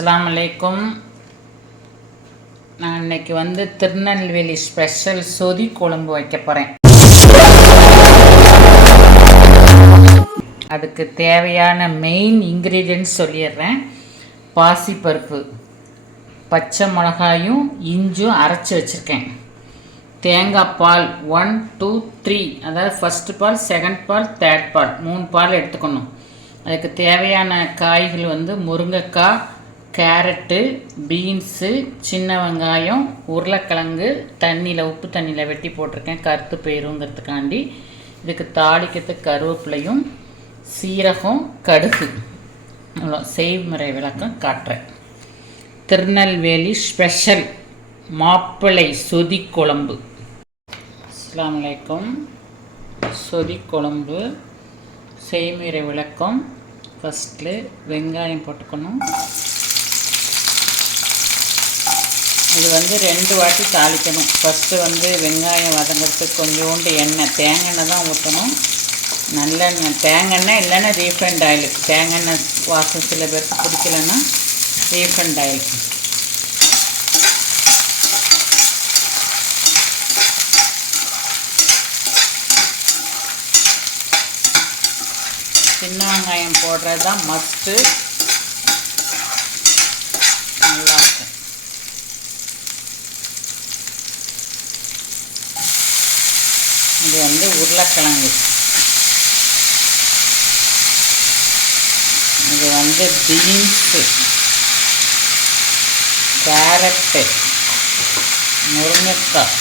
அஸ்லாம் அலைக்கும். நான் இன்னைக்கு வந்து திருநெல்வேலி ஸ்பெஷல் சொதி குழம்பு வைக்க போகிறேன் அதுக்கு தேவையான மெயின் இன்க்ரீடியன்ட்ஸ் சொல்லிடுறேன். பாசிப்பருப்பு பச்சை மிளகாயும் இஞ்சும் அரைச்சி வச்சுருக்கேன். தேங்காய் பால் ஒன் டூ த்ரீ அதாவது ஃபஸ்ட்டு பால் செகண்ட் பால் தேர்ட் பால். மூணு பால் எடுத்துக்கணும். அதுக்கு தேவையான காய்கள் வந்து முருங்கைக்காய் கேரட்டு பீன்ஸு சின்ன வெங்காயம் உருளைக்கிழங்கு தண்ணியில் உப்பு தண்ணியில் வெட்டி போட்டிருக்கேன். கருத்து போயிருங்கிறதுக்காண்டி இதுக்கு தாளிக்கிறதுக்கு கருவேப்பிலையும் சீரகம் கடுகு. அவ்வளோ செய்முறை விளக்கம் காட்டுறேன். திருநெல்வேலி ஸ்பெஷல் மாப்பிள்ளை சொதி குழம்பு அஸ்ஸலாமு அலைக்கும். சொதி குழம்பு செய்முறை விளக்கம். ஃபஸ்ட்டு வெங்காயம் போட்டுக்கணும். இது வந்து ரெண்டு வாட்டி தாளிக்கணும். ஃபஸ்ட்டு வந்து வெங்காயம் வதங்கிறதுக்கு கொஞ்சோண்டு எண்ணெய். தேங்காய் எண்ணெய் தான் ஊற்றணும் நல்லெண்ணெய். தேங்காய் எண்ணெய் இல்லைன்னா ரீஃபைண்ட் ஆயில். தேங்காய் எண்ணெய் வாசம் சில பேருக்கு பிடிக்கலன்னா ரீஃபைண்ட் ஆயில். சின்ன வெங்காயம் போடுறது தான் மஸ்ட்டு இது வந்து உருளைக்கிழங்கு. இது வந்து பீன்ஸு கேரட்டு முருங்கைக்காய்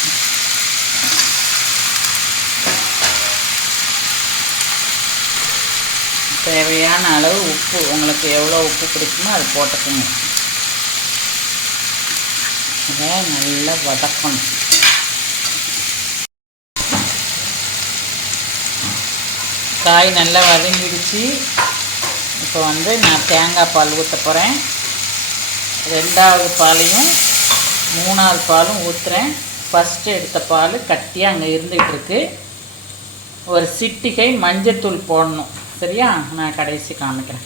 தேவையான அளவு உப்பு உங்களுக்கு எவ்வளோ உப்பு பிடிக்குமோ அது போட்டுக்கோங்க. இதை நல்லா வதக்கணும். காய் நல்லா வதங்கிடுச்சு. இப்போ வந்து நான் தேங்காய் பால் ஊற்ற போகிறேன் ரெண்டாவது பாலையும் மூணாவது பாலும் ஊற்றுறேன் ஃபஸ்ட்டு எடுத்த பால் கட்டியாக அங்கே இருந்துகிட்ருக்கு ஒரு சிட்டிகை மஞ்சத்தூள் போடணும். சரியா? நான் கடைசி காமிக்கிறேன்.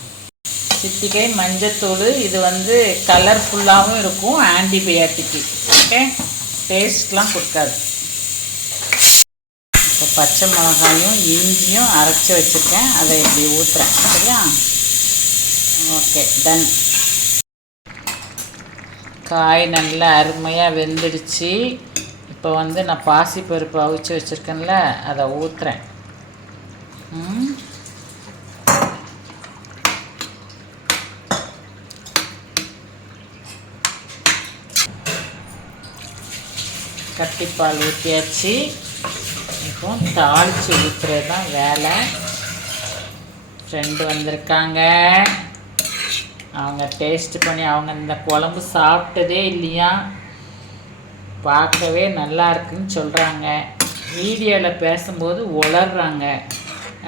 சிட்டிகை மஞ்சத்தூள் இது வந்து கலர்ஃபுல்லாகவும் இருக்கும் ஆன்டிபயாட்டிக்கு ஓகே டேஸ்ட்லாம் கொடுக்காது. இப்போ பச்சை மிளகாயும் இஞ்சியும் அரைச்சி வச்சுருக்கேன். அதை இப்படி ஊற்றுறேன் சரியா? ஓகே டன் காய் நல்லா அருமையாக வெந்துடுச்சு. இப்போ வந்து நான் பாசிப்பருப்பு அவிச்சு வச்சுருக்கேன்ல அதை ஊற்றுறேன் கட்டிப்பால் ஊற்றியாச்சு இப்போ தாளித்து ஊற்றுறது தான் வேலை. ஃப்ரெண்டு வந்திருக்காங்க. அவங்க டேஸ்ட் பண்ணி அவங்க இந்த குழம்பு சாப்பிட்டதே இல்லையா? பார்க்கவே நல்லா இருக்குன்னு சொல்கிறாங்க வீடியோவில் பேசும்போது உளர்றாங்க.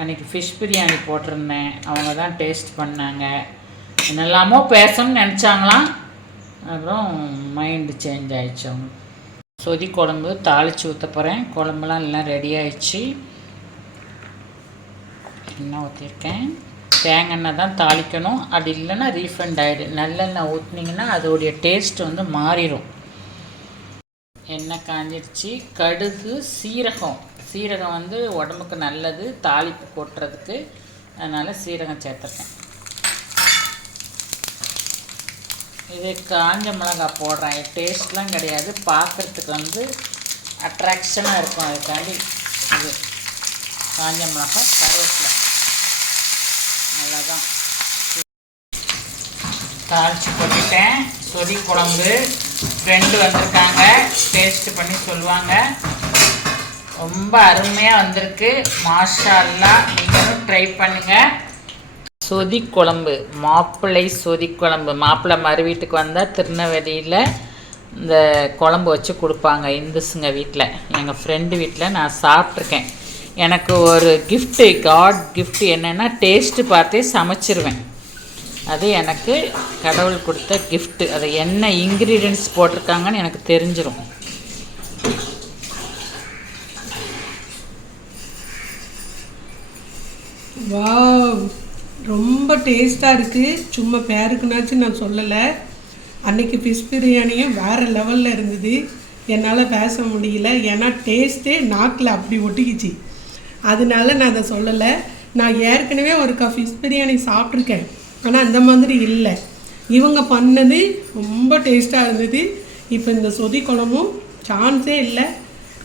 அன்றைக்கி ஃபிஷ் பிரியாணி போட்டிருந்தேன். அவங்க தான் டேஸ்ட் பண்ணாங்க. என்னெல்லாமோ பேசணும்னு நினச்சாங்களாம். அப்புறம் மைண்டு சேஞ்ச் ஆயிடுச்சு அவங்க சொதி குழம்பு தாளித்து ஊற்ற போகிறேன் குழம்புலாம் எல்லாம் ரெடி ஆயிடுச்சு. எண்ணெய் ஊற்றிருக்கேன் தேங்காய் தான் தாளிக்கணும். அது இல்லைன்னா ரீஃபண்ட் ஆகிடு நல்லெண்ணெய் ஊற்றுனீங்கன்னா அதோடைய டேஸ்ட் வந்து மாறிடும் எண்ணெய் காஞ்சிடுச்சு கடுகு சீரகம். சீரகம் வந்து உடம்புக்கு நல்லது. தாளிப்பு கொட்டுறதுக்கு அதனால் சீரகம் சேர்த்துருக்கேன். இது காஞ்ச மிளகாய் போடுறேன். டேஸ்ட்லாம் கிடையாது. பார்க்குறதுக்கு வந்து அட்ராக்ஷனாக இருக்கும். அதுக்காண்டி இது காஞ்ச மிளகாய் கருவேப்பிலை. அவ்வளோதான் தாளித்து போட்டுட்டேன் சொதி குழம்பு. ஃப்ரெண்டு வந்திருக்காங்க. டேஸ்ட் பண்ணி சொல்லுவாங்க. ரொம்ப அருமையாக வந்திருக்கு. மாஷா எல்லாம் நீங்களும் ட்ரை பண்ணுங்கள் சொதி குழம்பு மாப்பிள்ளை சொதி குழம்பு மாப்பிள்ளை மறு வீட்டுக்கு வந்தால் திருநெல்வேலியில் இந்த குழம்பு வச்சு கொடுப்பாங்க இந்துஸுங்க வீட்டில் எங்கள் ஃப்ரெண்டு வீட்டில் நான் சாப்பிட்ருக்கேன் எனக்கு ஒரு கிஃப்ட்டு காட் கிஃப்ட் என்னென்னா டேஸ்ட்டு பார்த்தே சமைச்சிருவேன். அது எனக்கு கடவுள் கொடுத்த கிஃப்ட்டு அதை என்ன இன்க்ரீடியன்ஸ் போட்டிருக்காங்கன்னு எனக்கு தெரிஞ்சிரும். வாவ் ரொம்ப டேஸ்ட்டாக இருக்குது சும்மா பேருக்குனாச்சும் நான் சொல்லலை. அன்னைக்கு ஃபிஷ் பிரியாணியும் வேறு லெவலில் இருந்தது. என்னால் பேச முடியல. ஏன்னா டேஸ்ட்டே நாக்கில் அப்படி ஒட்டிக்கிச்சு. அதனால நான் அதை சொல்லலை. நான் ஏற்கனவே ஒரு க ஃபிஷ் பிரியாணி சாப்பிட்ருக்கேன் ஆனால் அந்த மாதிரி இல்லை. இவங்க பண்ணது ரொம்ப டேஸ்ட்டாக இருந்தது. இப்போ இந்த சொதி குழம்பும் சான்ஸே இல்லை.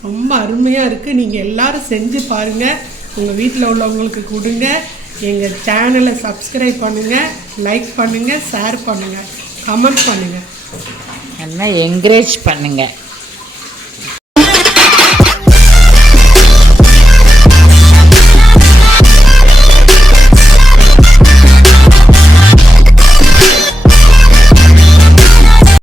ரொம்ப அருமையாக இருக்குது நீங்கள் எல்லாரும் செஞ்சு பாருங்கள் உங்கள் வீட்டில் உள்ளவங்களுக்கு கொடுங்க. எங்கள் சேனலை சப்ஸ்கிரைப் பண்ணுங்கள் லைக் பண்ணுங்கள் ஷேர் பண்ணுங்கள் கமெண்ட் பண்ணுங்கள் என்ன என்கரேஜ் பண்ணுங்கள்